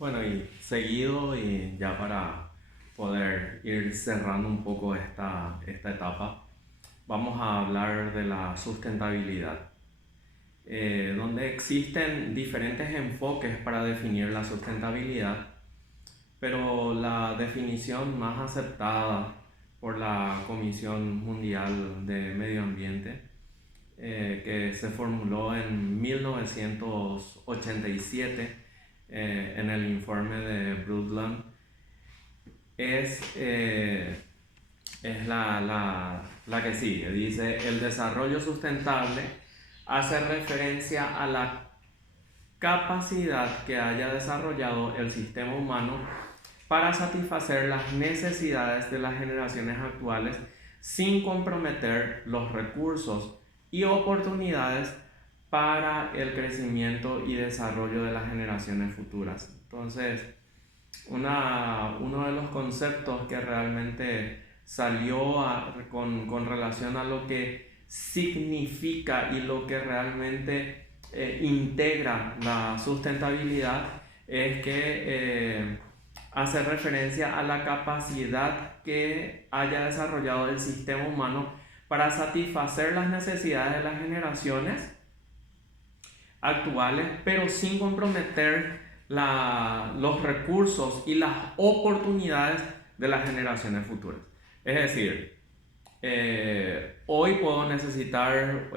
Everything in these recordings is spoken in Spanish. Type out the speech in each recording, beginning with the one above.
Bueno, y seguido, y ya para poder ir cerrando un poco esta etapa, vamos a hablar de la sustentabilidad, donde existen diferentes enfoques para definir la sustentabilidad, pero la definición más aceptada por la Comisión Mundial de Medio Ambiente, que se formuló en 1987 en el informe de Brundtland, es, eh, es la que sigue. Dice: el desarrollo sustentable hace referencia a la capacidad que haya desarrollado el sistema humano para satisfacer las necesidades de las generaciones actuales sin comprometer los recursos y oportunidades para el crecimiento y desarrollo de las generaciones futuras. Entonces, uno de los conceptos que realmente salió con relación a lo que significa y lo que realmente integra la sustentabilidad es que hace referencia a la capacidad que haya desarrollado el sistema humano para satisfacer las necesidades de las generaciones actuales, pero sin comprometer los recursos y las oportunidades de las generaciones futuras. Es decir, hoy puedo necesitar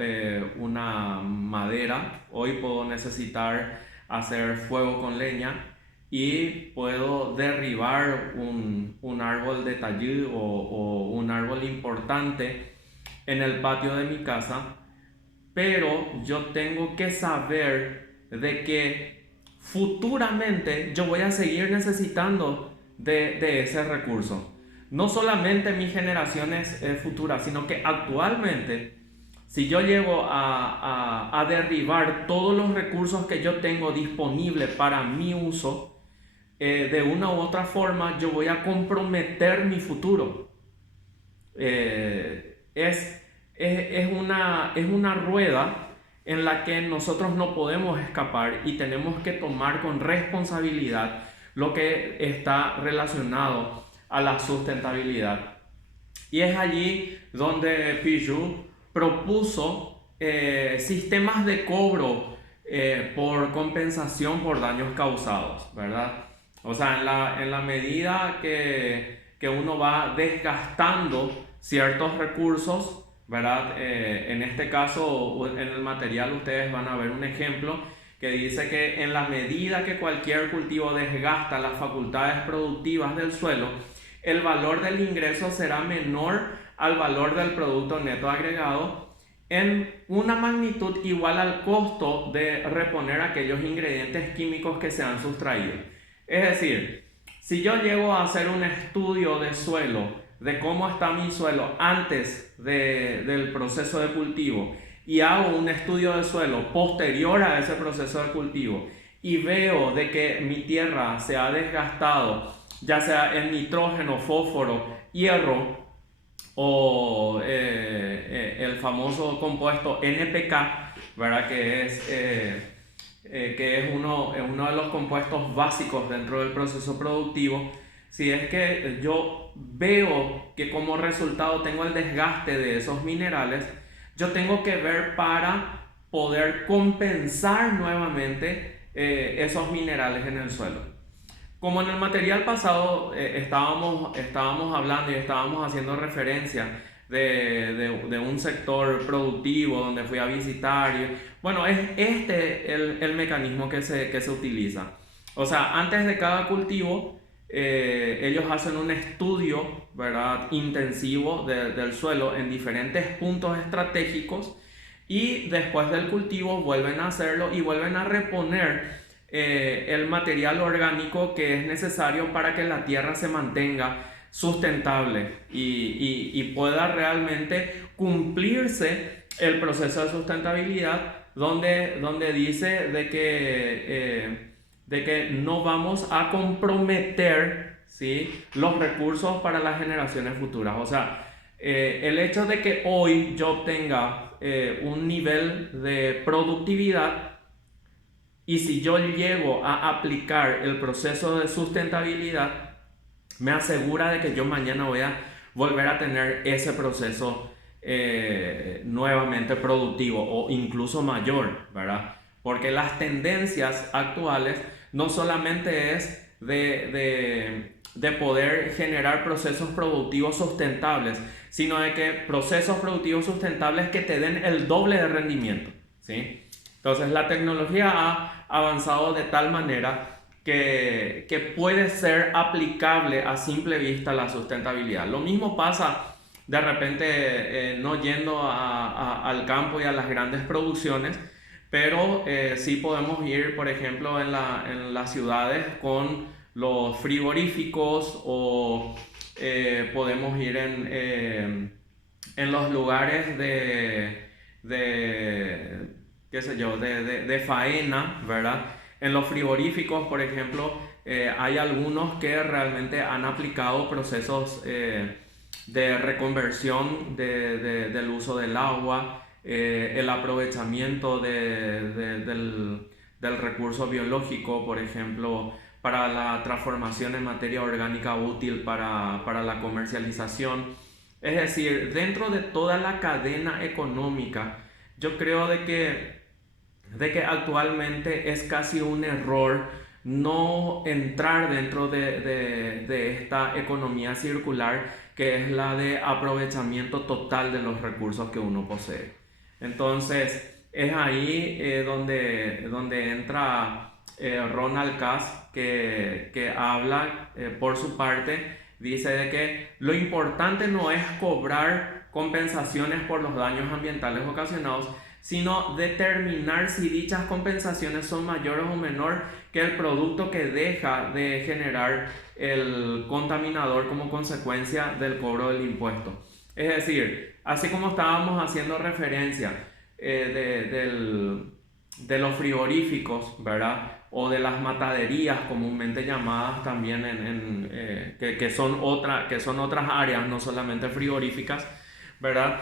una madera, hoy puedo necesitar hacer fuego con leña y puedo derribar un árbol de tallud o un árbol importante en el patio de mi casa, pero yo tengo que saber de que futuramente yo voy a seguir necesitando de ese recurso. No solamente mis generaciones futuras, sino que actualmente, si yo llego a derribar todos los recursos que yo tengo disponibles para mi uso, de una u otra forma yo voy a comprometer mi futuro. Es una rueda en la que nosotros no podemos escapar y tenemos que tomar con responsabilidad lo que está relacionado a la sustentabilidad. Y es allí donde Piaget propuso sistemas de cobro por compensación por daños causados, ¿verdad? O sea, en la medida que uno va desgastando ciertos recursos, ¿verdad? En este caso, en el material ustedes van a ver un ejemplo que dice que en la medida que cualquier cultivo desgasta las facultades productivas del suelo, el valor del ingreso será menor al valor del producto neto agregado en una magnitud igual al costo de reponer aquellos ingredientes químicos que se han sustraído. Es decir, si yo llego a hacer un estudio de suelo, de cómo está mi suelo antes del proceso de cultivo, y hago un estudio de suelo posterior a ese proceso de cultivo y veo de que mi tierra se ha desgastado, ya sea en nitrógeno, fósforo, hierro o el famoso compuesto NPK, ¿verdad? Que es uno de los compuestos básicos dentro del proceso productivo. Si es que yo veo que como resultado tengo el desgaste de esos minerales, yo tengo que ver para poder compensar nuevamente esos minerales en el suelo. Como en el material pasado estábamos hablando y estábamos haciendo referencia de un sector productivo donde fui a visitar. Bueno, es este el mecanismo que se utiliza. O sea, antes de cada cultivo, ellos hacen un estudio, ¿verdad?, intensivo del suelo en diferentes puntos estratégicos, y después del cultivo vuelven a hacerlo y vuelven a reponer el material orgánico que es necesario para que la tierra se mantenga sustentable y pueda realmente cumplirse el proceso de sustentabilidad, donde dice de que no vamos a comprometer, ¿sí?, los recursos para las generaciones futuras. O sea, el hecho de que hoy yo obtenga un nivel de productividad Y si yo llego a aplicar el proceso de sustentabilidad, me asegura de que yo mañana voy a volver a tener ese proceso nuevamente productivo o incluso mayor, ¿verdad? Porque las tendencias actuales no solamente es de poder generar procesos productivos sustentables, sino de que procesos productivos sustentables que te den el doble de rendimiento, ¿sí? Entonces la tecnología ha avanzado de tal manera que puede ser aplicable a simple vista la sustentabilidad. Lo mismo pasa de repente no yendo al campo y a las grandes producciones, pero sí podemos ir, por ejemplo, en las ciudades con los frigoríficos o podemos ir en los lugares de qué sé yo, de faena, ¿verdad? En los frigoríficos, por ejemplo, hay algunos que realmente han aplicado procesos de reconversión del uso del agua, el aprovechamiento del recurso biológico, por ejemplo, para la transformación en materia orgánica útil para la comercialización. Es decir, dentro de toda la cadena económica, yo creo de que actualmente es casi un error no entrar dentro de esta economía circular, que es la de aprovechamiento total de los recursos que uno posee. Entonces es ahí donde entra Ronald Kass, que habla por su parte, dice de que lo importante no es cobrar compensaciones por los daños ambientales ocasionados, sino determinar si dichas compensaciones son mayores o menores que el producto que deja de generar el contaminador como consecuencia del cobro del impuesto. Es decir, así como estábamos haciendo referencia de los frigoríficos, ¿verdad? O de las mataderías comúnmente llamadas también, que son otras áreas, no solamente frigoríficas, ¿verdad?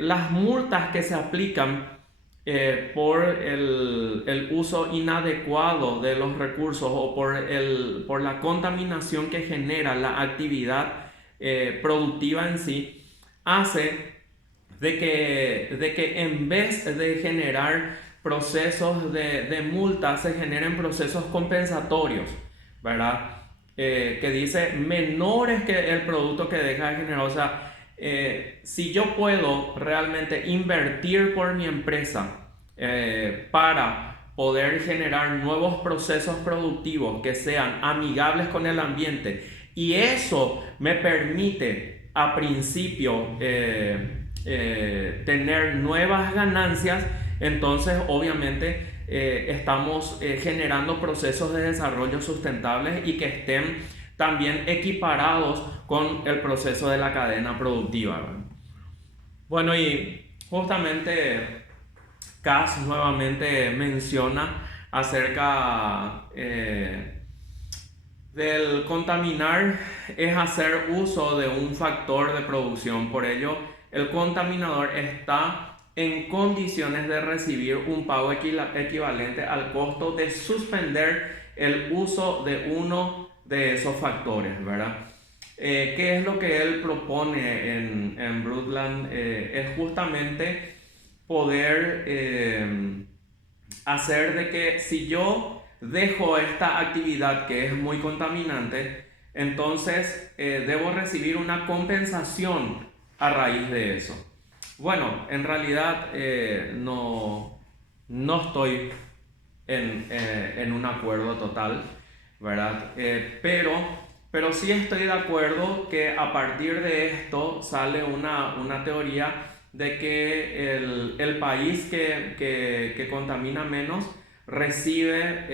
Las multas que se aplican por el uso inadecuado de los recursos o por la contaminación que genera la actividad productiva en sí, hace de que en vez de generar procesos de multa, se generen procesos compensatorios, ¿verdad? Que dice menores que el producto que deja de generar. O sea, si yo puedo realmente invertir por mi empresa para poder generar nuevos procesos productivos que sean amigables con el ambiente, y eso me permite a principio tener nuevas ganancias, entonces obviamente estamos generando procesos de desarrollo sustentables y que estén también equiparados con el proceso de la cadena productiva, ¿verdad? Bueno, y justamente Kass nuevamente menciona acerca del contaminar es hacer uso de un factor de producción. Por ello, el contaminador está en condiciones de recibir un pago equivalente al costo de suspender el uso de uno de esos factores, ¿verdad? ¿Qué es lo que él propone en Brundtland? Es justamente poder hacer de que si yo dejo esta actividad que es muy contaminante, entonces debo recibir una compensación a raíz de eso. Bueno, en realidad no estoy en un acuerdo total, ¿verdad? Pero sí estoy de acuerdo que a partir de esto sale una teoría de que el país que contamina menos recibe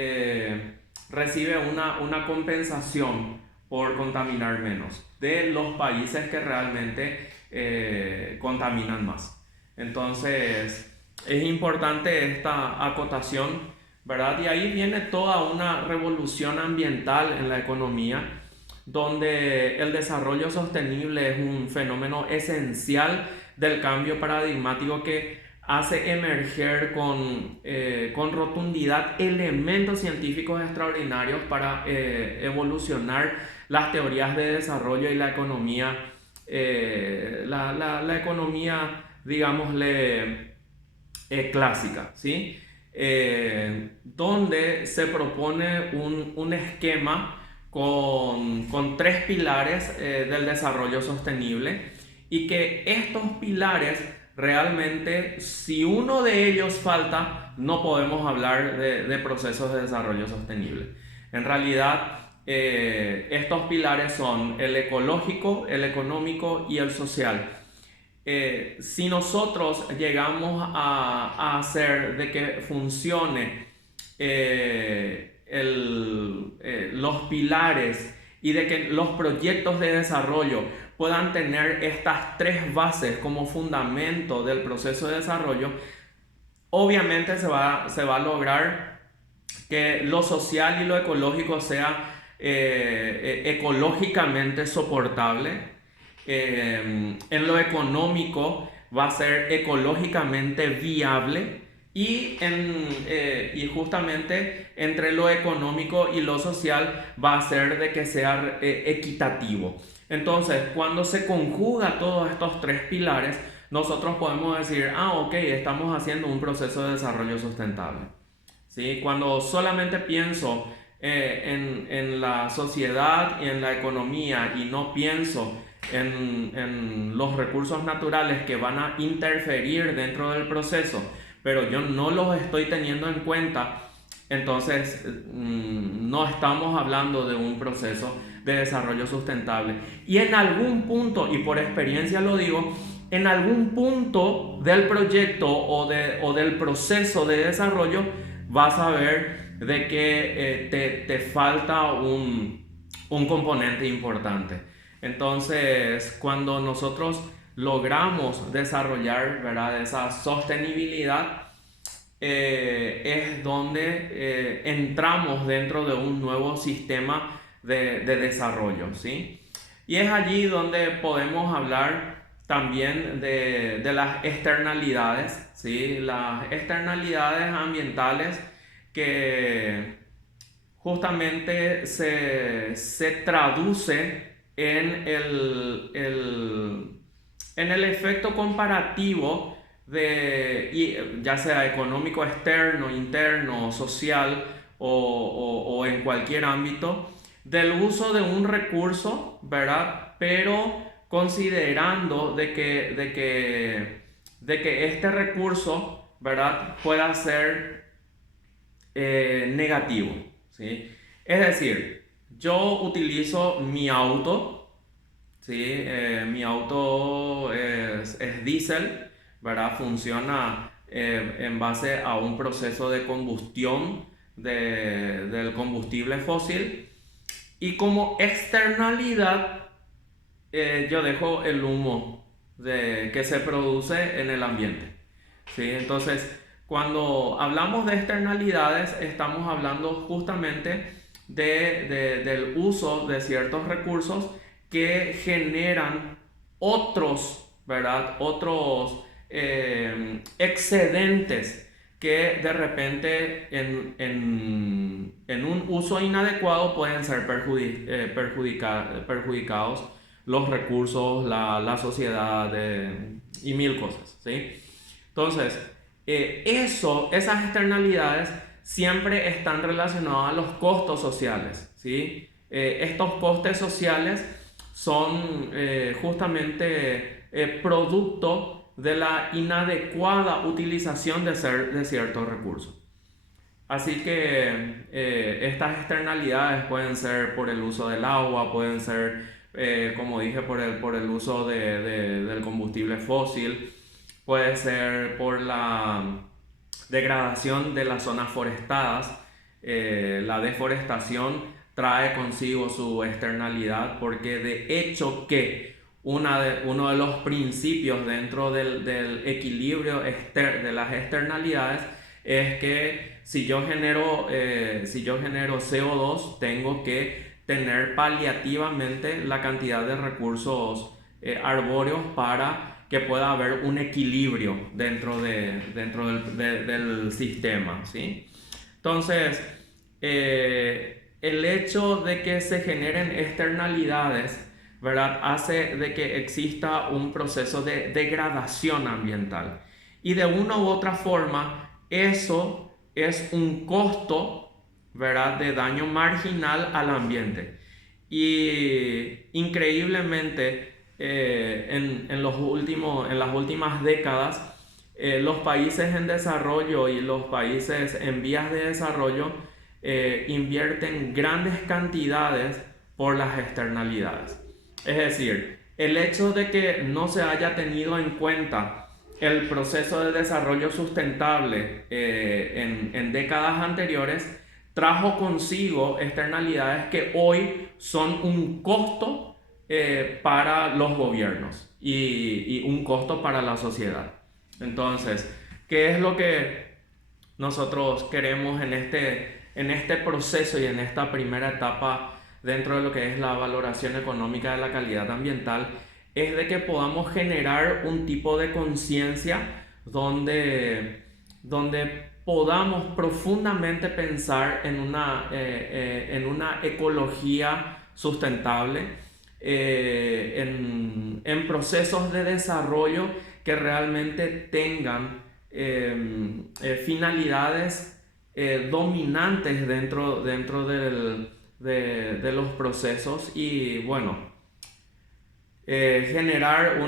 una compensación por contaminar menos de los países que realmente contaminan más. Entonces es importante esta acotación, ¿verdad? Y ahí viene toda una revolución ambiental en la economía, donde el desarrollo sostenible es un fenómeno esencial del cambio paradigmático que hace emerger con rotundidad elementos científicos extraordinarios para evolucionar las teorías de desarrollo y la economía, la economía, digámosle, clásica, ¿sí? Donde se propone un esquema con tres pilares del desarrollo sostenible, y que estos pilares realmente, si uno de ellos falta, no podemos hablar de procesos de desarrollo sostenible. En realidad, estos pilares son el ecológico, el económico y el social. Si nosotros llegamos a hacer de que funcione los pilares, y de que los proyectos de desarrollo puedan tener estas tres bases como fundamento del proceso de desarrollo, obviamente se va a lograr que lo social y lo ecológico sea ecológicamente soportable. En lo económico va a ser ecológicamente viable, y justamente entre lo económico y lo social va a ser de que sea equitativo. Entonces, cuando se conjuga todos estos tres pilares, nosotros podemos decir, ok, estamos haciendo un proceso de desarrollo sustentable, ¿sí? Cuando solamente pienso en la sociedad y en la economía, y no pienso en los recursos naturales que van a interferir dentro del proceso, pero yo no los estoy teniendo en cuenta, entonces no estamos hablando de un proceso de desarrollo sustentable. Y en algún punto, y por experiencia lo digo, en algún punto del proyecto o del proceso de desarrollo vas a ver de que te falta un componente importante. Entonces, cuando nosotros logramos desarrollar, ¿verdad?, esa sostenibilidad, es donde entramos dentro de un nuevo sistema de desarrollo, ¿sí? Y es allí donde podemos hablar también de las externalidades, ¿sí? Las externalidades ambientales que justamente se traduce en el efecto comparativo ya sea económico externo, interno, social o en cualquier ámbito, del uso de un recurso, ¿verdad? Pero considerando de que este recurso, ¿verdad?, pueda ser negativo, ¿sí? Es decir, yo utilizo mi auto, ¿sí? Mi auto es diésel, ¿verdad? Funciona en base a un proceso de combustión del combustible fósil, y como externalidad yo dejo el humo que se produce en el ambiente, ¿sí? Entonces, cuando hablamos de externalidades, estamos hablando justamente del uso de ciertos recursos que generan otros, ¿verdad?, otros excedentes que de repente en un uso inadecuado pueden ser perjudicados los recursos, la sociedad y mil cosas, ¿sí? Entonces, esas externalidades siempre están relacionadas a los costos sociales, ¿sí? Estos costes sociales son justamente producto de la inadecuada utilización de ciertos recursos. Así que estas externalidades pueden ser por el uso del agua, pueden ser, como dije, por el uso del combustible fósil, puede ser por la degradación de las zonas forestadas. La deforestación trae consigo su externalidad, porque de hecho que uno de los principios dentro del equilibrio de las externalidades es que si yo genero CO2, tengo que tener paliativamente la cantidad de recursos arbóreos para que pueda haber un equilibrio dentro del sistema, ¿sí? Entonces, el hecho de que se generen externalidades, ¿verdad?, hace de que exista un proceso de degradación ambiental. Y de una u otra forma, eso es un costo, ¿verdad?, de daño marginal al ambiente. Y increíblemente, en las últimas décadas, los países en desarrollo y los países en vías de desarrollo invierten grandes cantidades por las externalidades. Es decir, el hecho de que no se haya tenido en cuenta el proceso de desarrollo sustentable en décadas anteriores trajo consigo externalidades que hoy son un costo para los gobiernos y un costo para la sociedad. Entonces, ¿qué es lo que nosotros queremos en este proceso y en esta primera etapa dentro de lo que es la valoración económica de la calidad ambiental? Es de que podamos generar un tipo de conciencia donde podamos profundamente pensar en una ecología sustentable, en procesos de desarrollo que realmente tengan finalidades dominantes dentro de los procesos y bueno, generar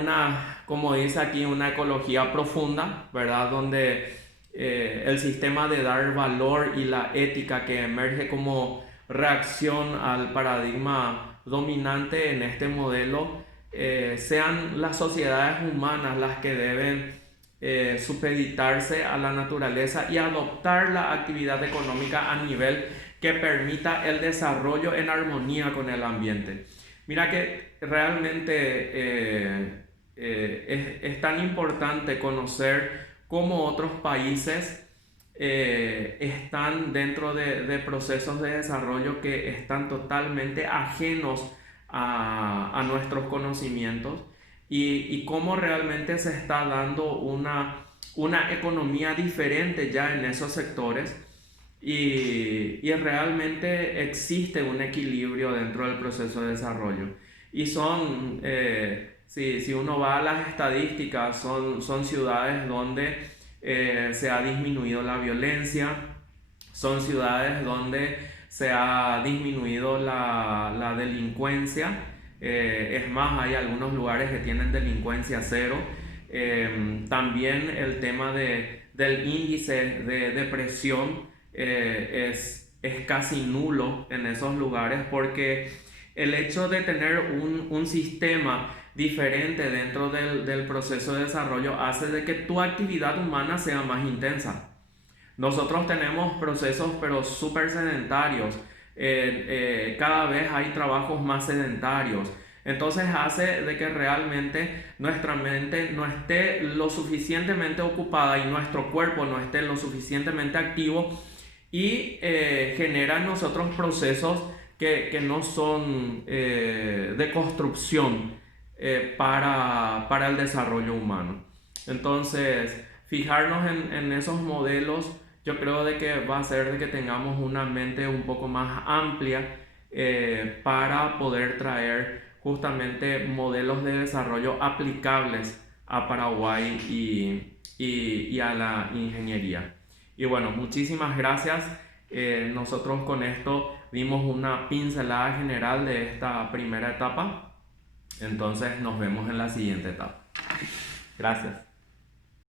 como dice aquí, una ecología profunda, ¿verdad?, donde el sistema de dar valor y la ética que emerge como reacción al paradigma dominante en este modelo sean las sociedades humanas las que deben supeditarse a la naturaleza y adoptar la actividad económica a nivel que permita el desarrollo en armonía con el ambiente. Mira que realmente es tan importante conocer cómo otros países están dentro de procesos de desarrollo que están totalmente ajenos a nuestros conocimientos y cómo realmente se está dando una economía diferente ya en esos sectores y realmente existe un equilibrio dentro del proceso de desarrollo. Y si uno va a las estadísticas, son ciudades donde se ha disminuido la violencia, son ciudades donde se ha disminuido la delincuencia, es más, hay algunos lugares que tienen delincuencia cero. También el tema del índice de depresión es casi nulo en esos lugares, porque el hecho de tener un sistema diferente dentro del proceso de desarrollo hace de que tu actividad humana sea más intensa. Nosotros tenemos procesos pero súper sedentarios, cada vez hay trabajos más sedentarios, entonces hace de que realmente nuestra mente no esté lo suficientemente ocupada y nuestro cuerpo no esté lo suficientemente activo y genera en nosotros procesos que no son de construcción para el desarrollo humano. Entonces, fijarnos en esos modelos, yo creo de que va a hacer de que tengamos una mente un poco más amplia para poder traer justamente modelos de desarrollo aplicables a Paraguay y a la ingeniería. Y bueno, muchísimas gracias. Nosotros con esto dimos una pincelada general de esta primera etapa. Entonces nos vemos en la siguiente etapa. Gracias.